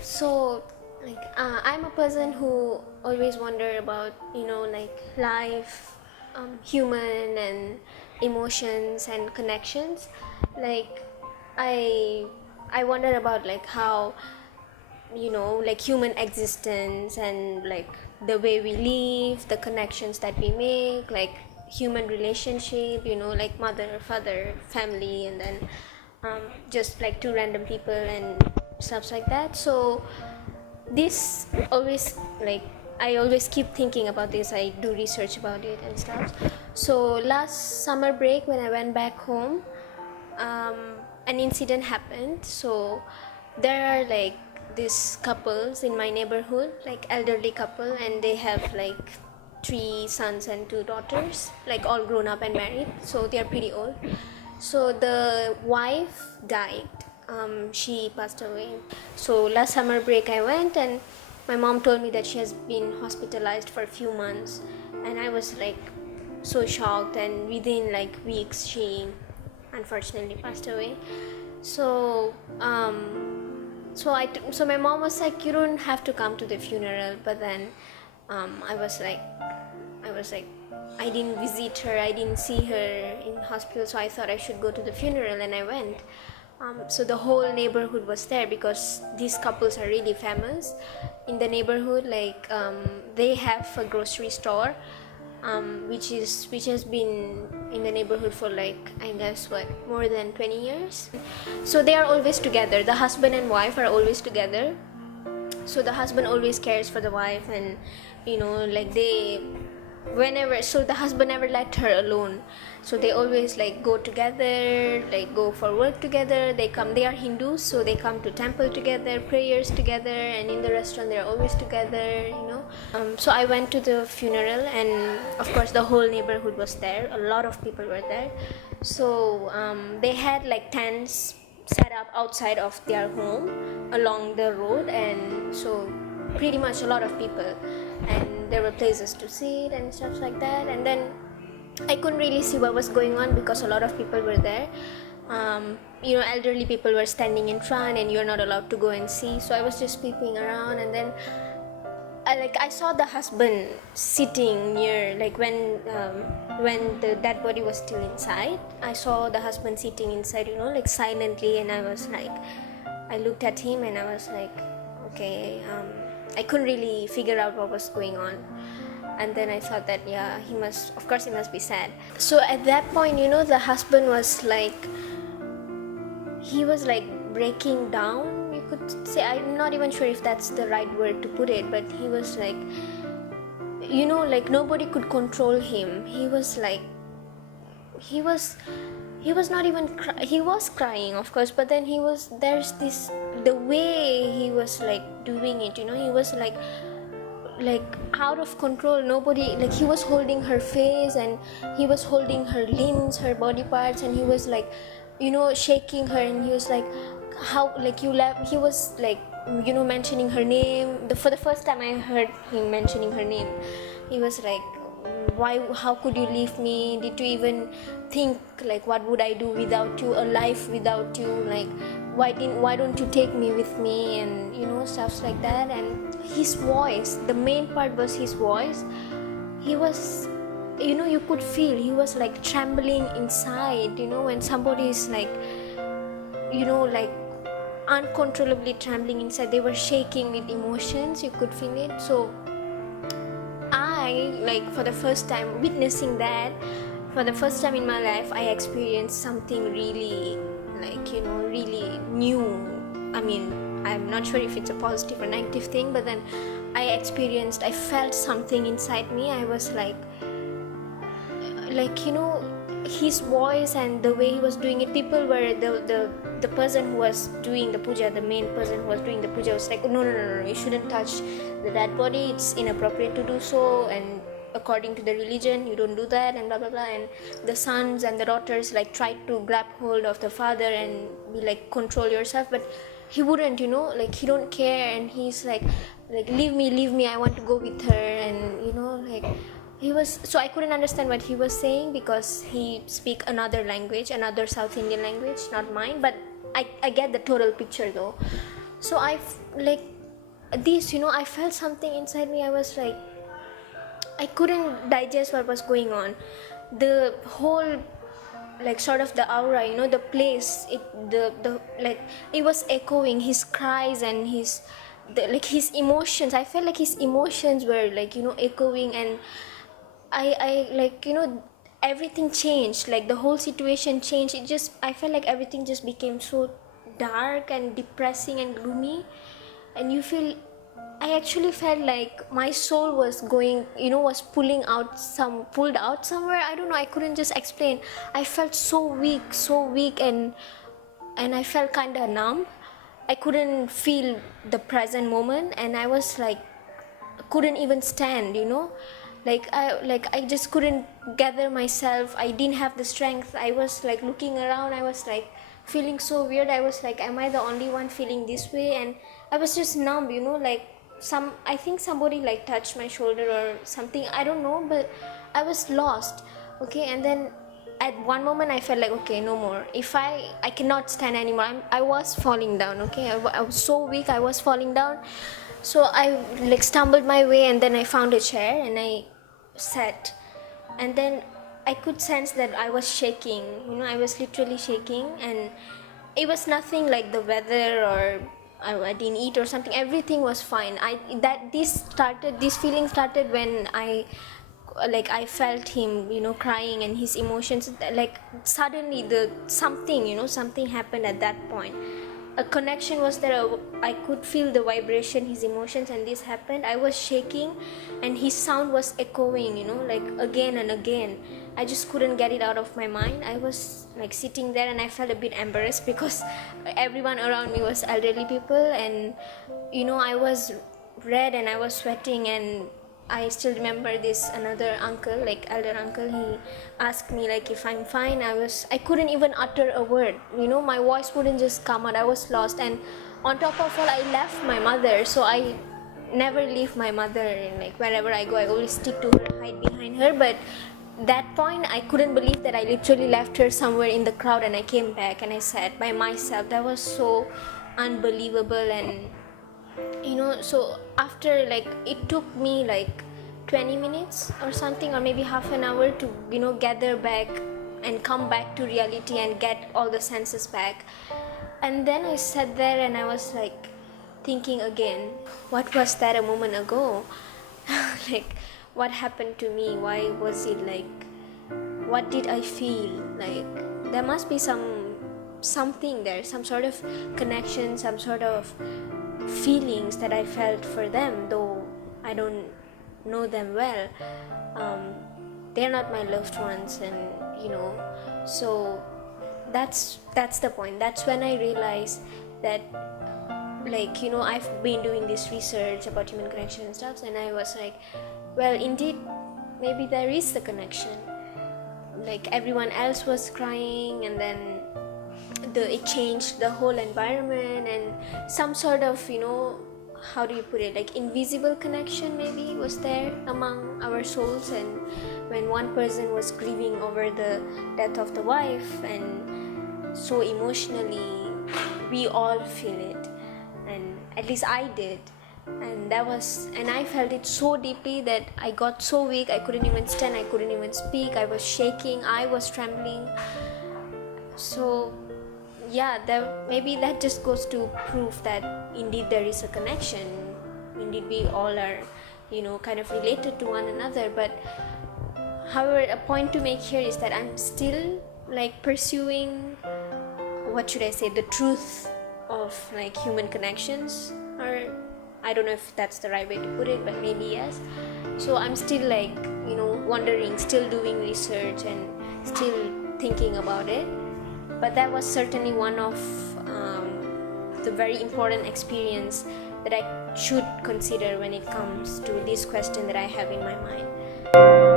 So I'm a person who always wonder about like life, human and emotions and connections. Like I I wonder about like how like human existence and like the way we live, the connections that we make, like human relationship, like mother, father, family, and then just like two random people and stuff like that. So this always like I always keep thinking about this. I do research about it and stuff. So last summer break when I went back home, um, an incident happened. So there are like these couples in my neighborhood, like elderly couple, and they have like three sons and two daughters, like all grown up and married. So they are pretty old. So the wife died. She passed away. So last summer break I went, and my mom told me that she has been hospitalized for a few months, and I was like so shocked. And within like weeks, she unfortunately passed away. So so my mom was like, you don't have to come to the funeral. But then I was like I didn't visit her, I didn't see her in hospital, so I thought I should go to the funeral, and I went. So the whole neighborhood was there because these couples are really famous in the neighborhood. Like they have a grocery store, which has been in the neighborhood for like I guess more than 20 years. So they are always together. The husband and wife are always together. So the husband always cares for the wife, and like they whenever, so the husband never let her alone. So they always like go together, like go for work together. They are Hindus, so they come to temple together, prayers together, and in the restaurant they're always together. So I went to the funeral, and of course the whole neighborhood was there, a lot of people were there. So they had like tents set up outside of their home along the road, and so pretty much a lot of people, and there were places to sit and stuff like that. And then I couldn't really see what was going on because a lot of people were there. Elderly people were standing in front, and you're not allowed to go and see. So I was just peeping around, and then I saw the husband sitting near, like when the dead body was still inside. I saw the husband sitting inside, like silently, and I looked at him, and I was like, okay. I couldn't really figure out what was going on. And then I thought that he must be sad. So at that point, the husband was like, he was like breaking down, you could say. I'm not even sure if that's the right word to put it, but he was like, like nobody could control him. He was not even he was crying, of course, but then there's this, the way he was like doing it, he was like out of control. Nobody, like, he was holding her face, and he was holding her limbs, her body parts, and he was like shaking her, and he was like, how, like, you left. He was like mentioning her name. For the first time I heard him mentioning her name. He was like, how could you leave me? Did you even think, like, what would I do without you, a life without you? Like, why don't you take me with me? And stuff like that. And his voice, the main part was his voice. He was, you could feel he was like trembling inside, when somebody is like like uncontrollably trembling inside. They were shaking with emotions, you could feel it. So I, like, for the first time witnessing that, for the first time in my life, I experienced something really, like, really new. I mean, I'm not sure if it's a positive or negative thing, but then I felt something inside me. I was like his voice and the way he was doing it. People were, the person who was doing the puja, the main person who was doing the puja was like, no, you shouldn't touch the dead body, it's inappropriate to do so, and according to the religion you don't do that, and blah blah blah. And the sons and the daughters like tried to grab hold of the father and be like, control yourself, but he wouldn't, like, he don't care, and he's like leave me, I want to go with her. And like, he was, so I couldn't understand what he was saying because he speak another language, another South Indian language, not mine, but I get the total picture though. So like this, I felt something inside me. I was like, I couldn't digest what was going on. The whole, like, sort of the aura, the place, the like, it was echoing his cries and like his emotions. I felt like his emotions were like, echoing, and I like, everything changed. Like the whole situation changed. I felt like everything just became so dark and depressing and gloomy, and I actually felt like my soul was going, was pulled out somewhere. I don't know, I couldn't just explain. I felt so weak, and I felt kind of numb. I couldn't feel the present moment, and I was like, couldn't even stand, like I just couldn't gather myself. I didn't have the strength. I was like looking around. I was like feeling so weird. I was like, am I the only one feeling this way? And I was just numb, like I think somebody like touched my shoulder or something, I don't know, but I was lost. Okay, and then at one moment I felt like, okay, no more. If I cannot stand anymore. I was falling down. Okay, I was so weak, I was falling down. So I like stumbled my way, and then I found a chair and I sat, and then I could sense that I was shaking. I was literally shaking, and it was nothing like the weather or I didn't eat or something. Everything was fine. This feeling started when I felt him, crying, and his emotions. Like suddenly something happened at that point. A connection was there. I could feel the vibration, his emotions, and this happened. I was shaking, and his sound was echoing, like again and again. I just couldn't get it out of my mind. I was like sitting there, and I felt a bit embarrassed because everyone around me was elderly people, and I was red and I was sweating. And I still remember this another uncle, like elder uncle. He asked me like if I'm fine. I couldn't even utter a word. My voice wouldn't just come out. I was lost. And on top of all, I left my mother. So I never leave my mother. Like wherever I go, I always stick to her, hide behind her. But that point, I couldn't believe that I literally left her somewhere in the crowd, and I came back and I sat by myself. That was so unbelievable. And so after, like, it took me like 20 minutes or something, or maybe half an hour to gather back and come back to reality and get all the senses back. And then I sat there and I was like thinking again, what was that a moment ago? Like, what happened to me? Why was it like, what did I feel? Like, there must be something there, some sort of connection, some sort of feelings that I felt for them, though I don't know them well. They're not my loved ones, and so that's the point. That's when I realized that, like, I've been doing this research about human connection and stuff, and I was like, well, indeed, maybe there is the connection. Like, everyone else was crying, and then it changed the whole environment, and some sort of, how do you put it, like invisible connection maybe was there among our souls. And when one person was grieving over the death of the wife, and so emotionally we all feel it, and at least I did. And I felt it so deeply that I got so weak. I couldn't even stand, I couldn't even speak, I was shaking, I was trembling. So yeah, maybe that just goes to prove that indeed there is a connection. Indeed, we all are, kind of related to one another. But however, a point to make here is that I'm still like pursuing, what should I say, the truth of like human connections, or I don't know if that's the right way to put it, but maybe yes. So I'm still like, wondering, still doing research, and still thinking about it. But that was certainly one of the very important experience that I should consider when it comes to this question that I have in my mind.